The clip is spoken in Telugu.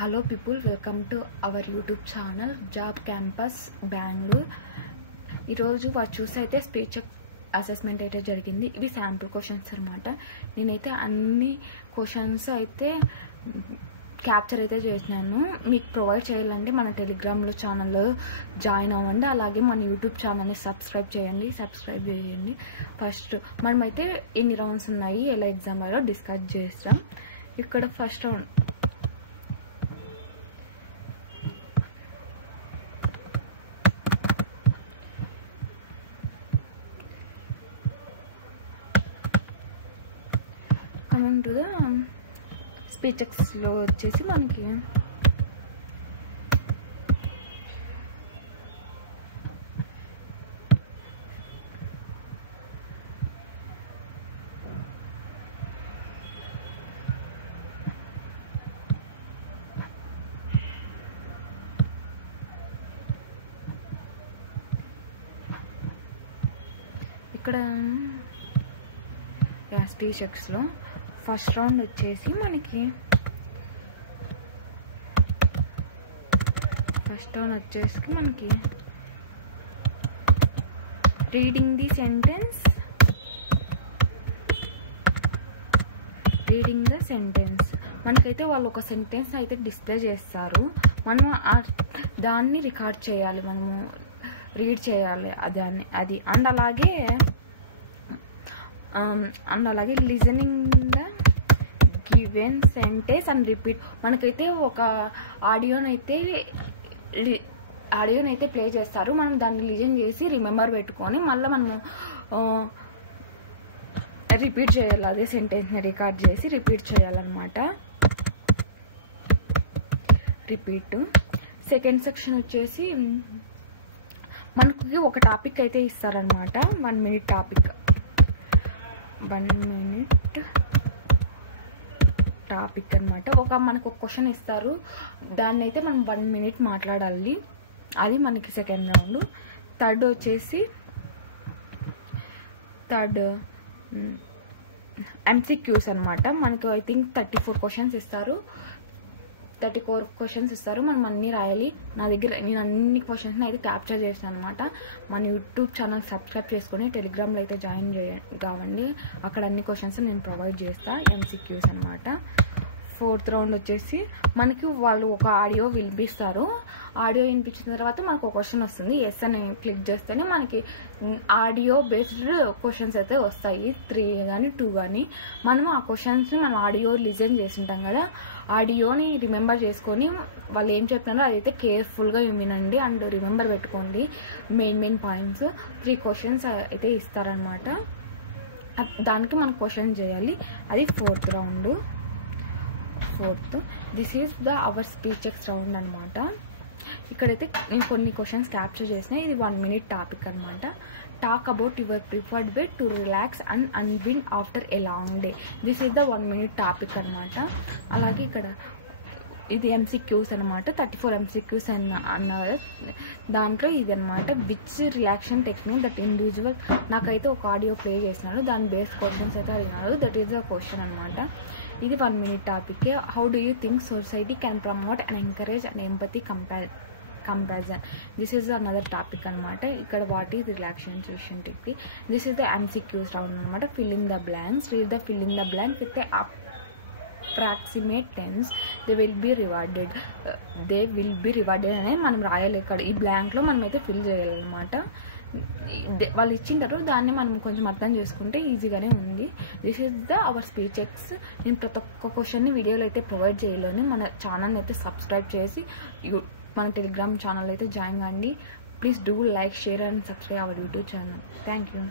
Hello people, welcome to our YouTube channel Job Campus Bangalore. ఈ రోజు వారు చూసైతే స్పీచ్ అసెస్మెంట్ అయితే జరిగింది. ఇవి శాంపుల్ క్వశ్చన్స్ అన్నమాట. నేనైతే అన్ని క్వశ్చన్స్ అయితే క్యాప్చర్ అయితే చేసినాను. మీకు ప్రొవైడ్ చేయాలంటే మన టెలిగ్రామ్లో ఛానల్లో జాయిన్ అవ్వండి. అలాగే మన యూట్యూబ్ ఛానల్ని సబ్స్క్రైబ్ చేయండి. ఫస్ట్ మనమైతే ఎన్ని రౌండ్స్ ఉన్నాయి, ఎలా ఎగ్జామ్ అయ్యారో డిస్కస్ చేస్తాం. ఇక్కడ first round coming to the speech ఎక్స్లో వచ్చేసి మనకి ఇక్కడ స్పీచ్ ఎక్స్లో ఫస్ట్ రౌండ్ వచ్చేసి మనకి రీడింగ్ ద సెంటెన్స్ మనకైతే వాళ్ళు ఒక సెంటెన్స్ అయితే డిస్ప్లే చేస్తారు. మనం దాన్ని రికార్డ్ చేయాలి, మనము రీడ్ చేయాలి అది అండ్ అలాగే listening the given sentence and repeat. మనకైతే ఒక ఆడియోనైతే ప్లే చేస్తారు. మనం దాన్ని లిజన్ చేసి రిమెంబర్ పెట్టుకొని మళ్ళీ మనము రిపీట్ చేయాలి. అదే సెంటెన్స్ని రికార్డ్ చేసి రిపీట్ చేయాలన్నమాట. సెకండ్ సెక్షన్ వచ్చేసి మనకి ఒక టాపిక్ అయితే ఇస్తారనమాట. 1 minute టాపిక్ అనమాట. మనకు ఒక క్వశ్చన్ ఇస్తారు, దాన్ని అయితే మనం 1 minute మాట్లాడాలి. అది మనకి సెకండ్ రౌండ్. థర్డ్ వచ్చేసి MCQs అనమాట. మనకు ఐ థింక్ 34 క్వశ్చన్స్ ఇస్తారు. మనం అన్నీ రాయాలి. నేను అన్ని క్వశ్చన్స్ అయితే క్యాప్చర్ చేస్తాను అనమాట. మన యూట్యూబ్ ఛానల్ సబ్స్క్రైబ్ చేసుకొని టెలిగ్రామ్లో అయితే జాయిన్ కావండి. అక్కడ అన్ని క్వశ్చన్స్ నేను ప్రొవైడ్ చేస్తా. MCQs అనమాట. ఫోర్త్ రౌండ్ వచ్చేసి మనకి వాళ్ళు ఒక ఆడియో వినిపిస్తారు. ఆడియో వినిపించిన తర్వాత మనకు ఒక క్వశ్చన్ వస్తుంది. ఎస్ అని క్లిక్ చేస్తేనే మనకి ఆడియో బేస్డ్ క్వశ్చన్స్ అయితే వస్తాయి. 3 కానీ 2 కానీ. మనం ఆ క్వశ్చన్స్ని మనం ఆడియో లిజన్ చేసింటాం కదా, ఆడియోని రిమెంబర్ చేసుకొని వాళ్ళు ఏం చెప్తున్నారో అదైతే కేర్ఫుల్గా వినండి అండ్ రిమెంబర్ పెట్టుకోండి. మెయిన్ పాయింట్స్ 3 క్వశ్చన్స్ అయితే ఇస్తారనమాట. దానికి మనం క్వశ్చన్ చేయాలి. అది fourth round. This is our speech X round అనమాట. ఇక్కడైతే నేను కొన్ని క్వశ్చన్స్ క్యాప్చర్ చేసిన. ఇది 1 minute టాపిక్ అనమాట. Talk about your preferred way to relax and unwind after a long day. This is the 1 minute topic అనమాట. అలాగే ఇక్కడ ఇది MCQs అనమాట. 34 MCQs అన్నారు. దాంట్లో ఇది అనమాట. Which relaxation technique that individual. నాకైతే ఒక ఆడియో ప్లే చేసినాడు, దాని బేస్ క్వశ్చన్స్ అయితే అడిగినారు. దట్ ఈస్ ద క్వశ్చన్ అనమాట. ఇది 1 minute topic. How do you think society can promote and encourage and empathy comparison. This is another topic అనమాట. ఇక్కడ what is relaxation technique. This is the MCQs round అనమాట. Fill in the blanks. Read the fill in the blank with approximate tense. They will be rewarded అనేది మనం రాయాలి. ఇక్కడ ఈ బ్లాంక్లో మనమైతే ఫిల్ చేయాలన్నమాట. వాళ్ళు ఇచ్చింటారు, దాన్ని మనం కొంచెం అర్థం చేసుకుంటే ఈజీగానే ఉంది. This is the our speech x. నేను ప్రతి ఒక్క క్వశ్చన్ని వీడియోలో అయితే ప్రొవైడ్ చేయలేను. మన ఛానల్ని అయితే సబ్స్క్రైబ్ చేసి మన టెలిగ్రామ్ ఛానల్ అయితే జాయిన్ కండి. Please do like, share and subscribe our YouTube channel. Thank you.